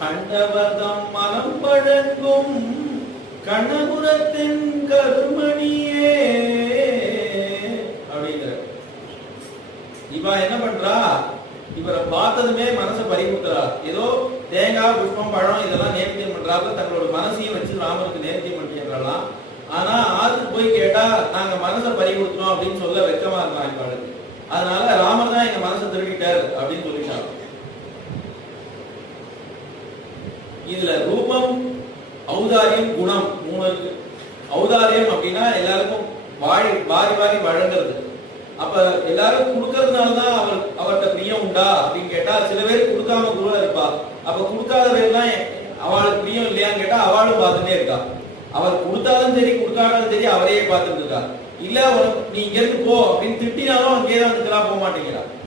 கண்டவதம் மனம் பழங்கும் கண்ணபுரத்தின் கருமணியே அப்படிங்கிற. இவ என்ன பண்றா, இவரை பார்த்ததுமே மனசை பறிமுத்துறா. ஏதோ தேங்காய் புஷ்பம் பழம் இதெல்லாம் நேர்த்தியம் பண்றாங்க, தங்களோட மனசையும் வச்சு ராமருக்கு நேர்த்தியம் பண்றலாம். ஆனா ஆத்துக்கு போய் கேட்டா நாங்க மனசை பறிமுத்துறோம் அப்படின்னு சொல்ல வெக்கமா இருக்கான் இவளுக்கு. அதனால ராமர் தான் எங்க மனசை திருடிட்டார் அப்படின்னு சொல்லிட்டாங்க. இதுல ரூபம், ஔதாரியம், குணம் மூணு இருக்கு. ஔதாரியம் அப்படின்னா எல்லாருக்கும் வாரி வாரி வழங்குறது. அப்ப எல்லாரும் கொடுக்கறதுனாலதான் அவர்கிட்ட பிரியம் உண்டா அப்படின்னு கேட்டா சில பேர் கொடுக்காம கூட இருப்பா. அப்ப கொடுக்காத பேர்லாம் அவளுக்கு பிரியம் இல்லையான்னு கேட்டா அவளும் பார்த்துட்டே இருக்கா. அவர் கொடுத்தாலும் சரி கொடுக்காட்டாலும் சரி அவரையே பார்த்துட்டு இருக்கா. இல்ல நீ இங்க இருந்து போ அப்படின்னு திட்டினாலும் அங்கேயே தான் போக மாட்டேங்கிறா.